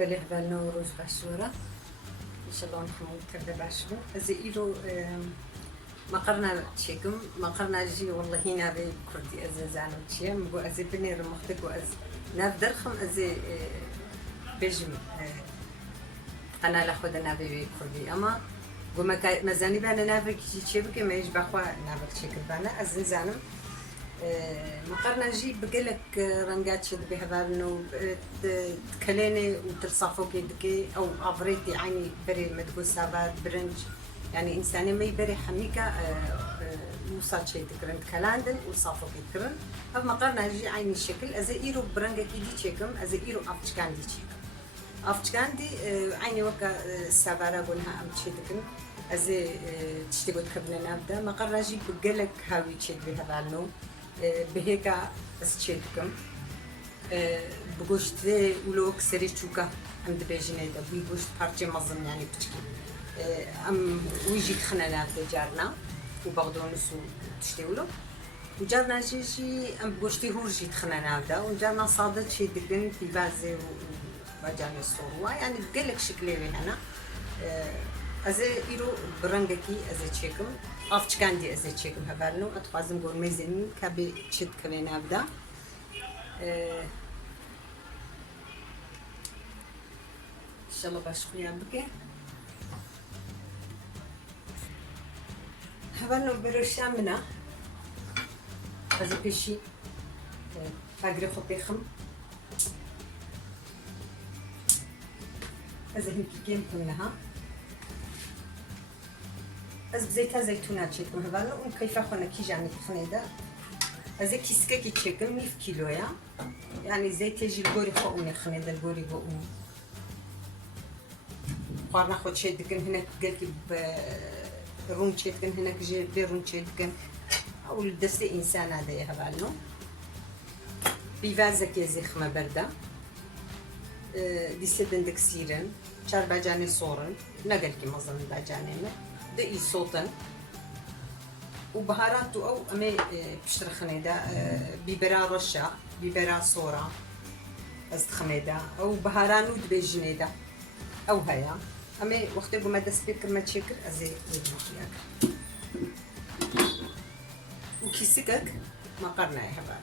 بله بالنا روز باشورا إن شاء الله نحن كذا باشوا زي إيرو مقرنا شيكم مقرنا جي والله هنا بي كردي أزازان وشيء مبو أزي بني رمختك وأز نافدرخم أزي بجم أنا لأخذ نافي بي كردي أما قوم مزاني بنا نافي كشيء بكي ما يجبر خوا نافي شيكم بنا أزازانم مقرنا جي بقلك رنجات شد بهبالنو تكليني وتلصافو كيدكي أو أفريتي عيني بري مدقو سابات برنج يعني إنساني ما يبري حميكا وصل شيء تكرن كلاندن وصافو كيدكرن هذا مقرنا جي عيني الشكل أزايرو برنجا كيدي تشيكم أزايرو أفتشكاندي تشيكم أفتشكاندي عيني وكا السابارة قولها أم تشيدكن أزي تشتغل قبل نبدأ مقرنا جي بقلك هاوي تشيد بهبالنو بهيكا أسشيدكم بقولت ذي ولوك سري شوكا عند بيجني ده بيقولت بارتي مظلم يعني بتشكي أم ويجي خنانا جارنا وبغدونس وتشتغلوا وجارنا شيء أم بقولتي هو جي خنانا ده وجارنا صادت شيء دقن في بازي وبجاني الصورة يعني بقولك شكلي هنا أزي إيرو برنجكي أزي تشيكم أفتشكاندي أزي تشيكم هبالنو أتخازم قول ميزين كابي تشد كلينا أبدا إن شاء الله باش خويا بكي هبالنو بروشامنا أزي بيشي فاقري خو بيخم أزي هنكي كيم كلها از بزيتها زيتونة تشيكم هذا وكيف أخونا كي جاني خنيدة هذا كيسكا كي تشيكم 100 كيلويا يعني زيت يجي الجوري فوق من الخنيدة الجوري فوق قارنا خد شيء دكن هناك قلت بروم شيء دكن هناك جي بيرون شيء دكن أو الدستة إنسان هذا يهبالنو بيفازك يزي خمة بردة ديسيدن دكسيرن شار باجاني صورن نقل كي مظن باجاني دقي صوتن وبهارات أو أمي بشتر خنيدة بيبرا رشة بيبرا صورة أز خنيدة أو بهارانو دبيجنيدة أو هيا أمي وقت يقوم هذا سبيكر ما تشكر أزي ويجمعيك وكيسكك ما قرنا يا هبال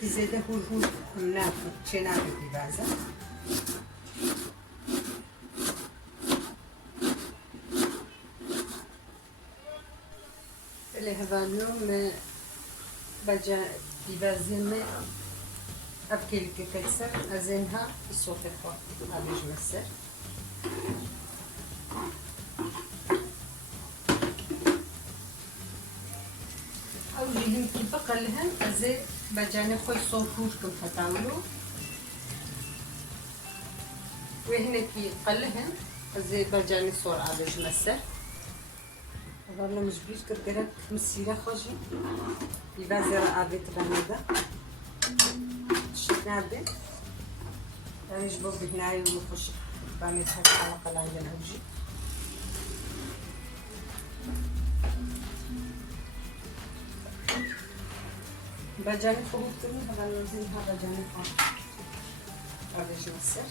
كي زيادة هو منافق شنافق ببازة اللي هذا ما بجا ببازة ما أبكي لك كسر أزينها الصوت الخاص هذا جمسر أو جيهم كي بقى لهن أزي بجاني خوي صوفور كم فتعملوا وهنا كي قلهن أزي بجاني صور عادج مسه والله مش بيش كرجرك مسيرة خوشي يبازر عادت رمضة شفنا ده يعني جبوا بهناي ونخش بعمل هذا على قلعة الأوجي بجاني خروج كله هذا نزلها بجاني خان هذا جمسر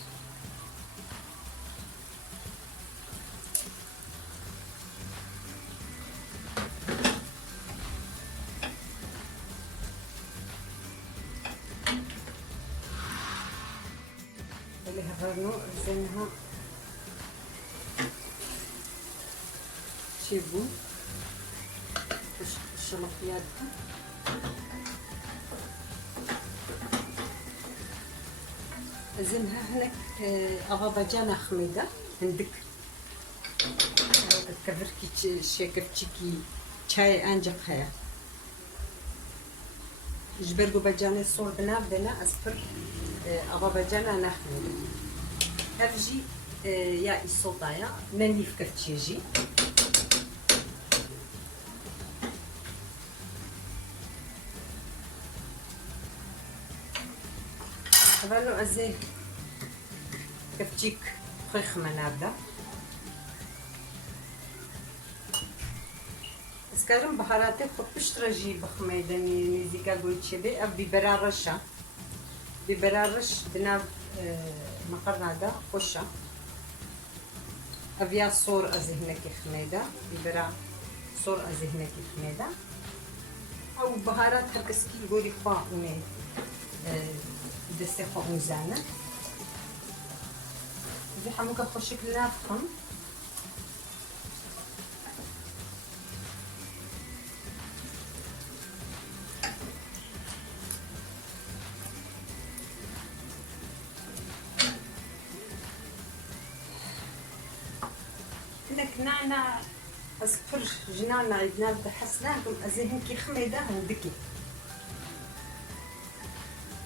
اللي هذا زينها شيبو الشلطيات زينها هناك أغابجانا خميدة عندك كفركي شكل تشيكي شاي أنجق هيا جبرقو بجاني الصور بنابدنا أسفر أغابجانا نخميدة هفجي يا الصوتايا من يفكر تشيجي هبالو أزي كفتيك خيخ منابدا سكرم بهاراتي خوبش رجي بخميدني نزيكا قلت شبي أو ببرا رشا ببرا رش دنا مقرنا دا خوشة أبيا صور أزهنك خميدة ببرا صور أزهنك خميدة أو بهارات هكسكي قولي خواهوني دستي خواهون زانة دي حموكا خوشك لافخم لك نعنا أصفر جنانا عيدنا بحسناكم أزهن كي خميدة هندكي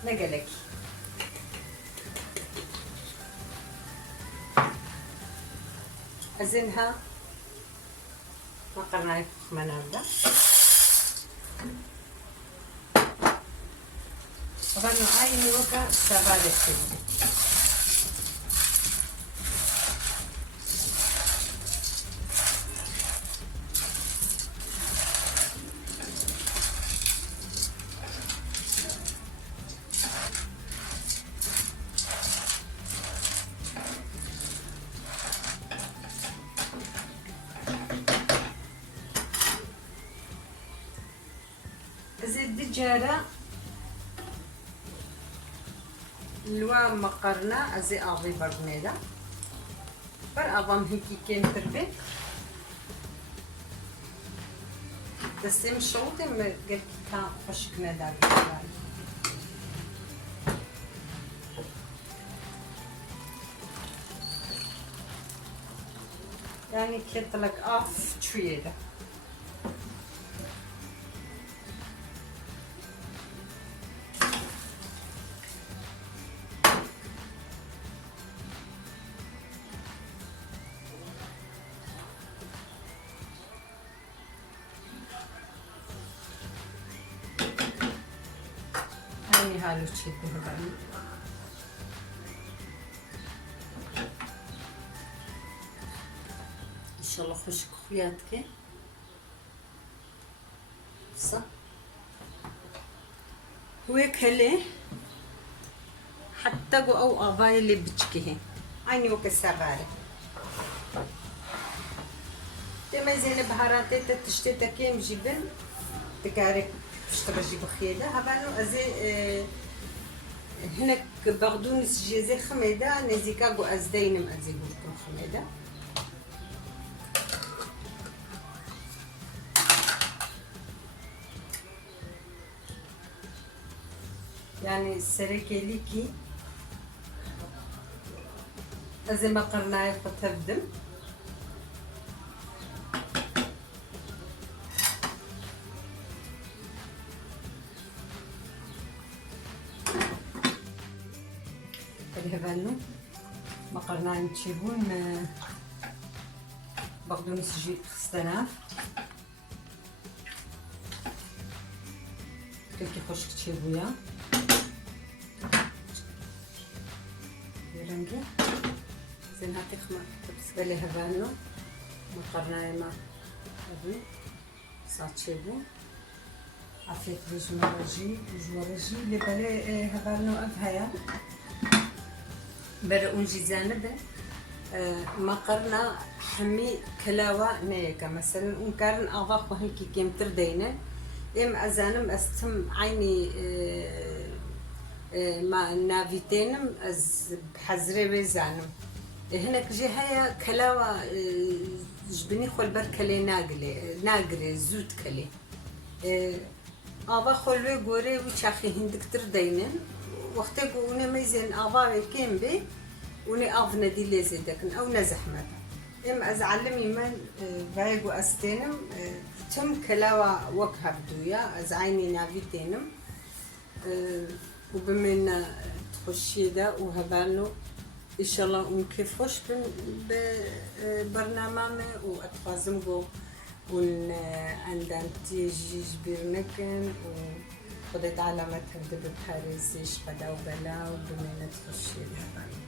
نقلك أزنها ما قرناي خمنا هذا غنو عيني وكا سغالة كده زيد الدجاجة لوا مقرنا أزي أعضي برميدا بر أضم هيكي كين تربي دستي مشروطي قلت كان خشكنا دابي يعني كنت لك أوف تريدا هاني هالو تشد هبالي ان شاء الله خوشك خوياتك صح هويك هلي حتى قو او اباي اللي بتشكيه عيني وكساباري ديما زين بهاراتي تشتي تكيم جبن تكارك تشترجي بخيلة هبانو أزي هناك بغدونس جيزي خميدة نزيكاغو أزدينم أزي بوشكم خميدة يعني السريكي ليكي أزي ما قرناي فتبدم هبانو مقرناي تشيبون بغدونس جي خستناف كلكي خوشك تشيبويا رنجي زين هاتي خما بالنسبة لي هبانو مقرناي ما هبي ساتشيبو عفيت بجوارجي اللي بالي هبانو أبهايا برا جيزانبه ما قرنا حمي كلاوة نيكا مثلا ونكارن أضاف وهيكي كيم تردينا إم أزانم أستم عيني ما نافيتينم أز بحزري بيزانم هناك جي هيا كلاوة جبني خول بركلي ناقري زود كلي أضاف خولوي قوري وشاخي هندك تردينن وقتی اونه میزن آوای کم بی اونه آف ندیله زدکن او نزحمت ام از علمی من وایگو استنم تم کلاوا وک هبدویا از عینی ناویتنم و بمن تخشی دا و هبالو ان شاء الله اون كيف خوش ببرنامج و اتفازم جو ون عندن تيجي جبيرنكن و خدت علامات هبدو بحارزيش بدا وبلا وبمن تخشي دا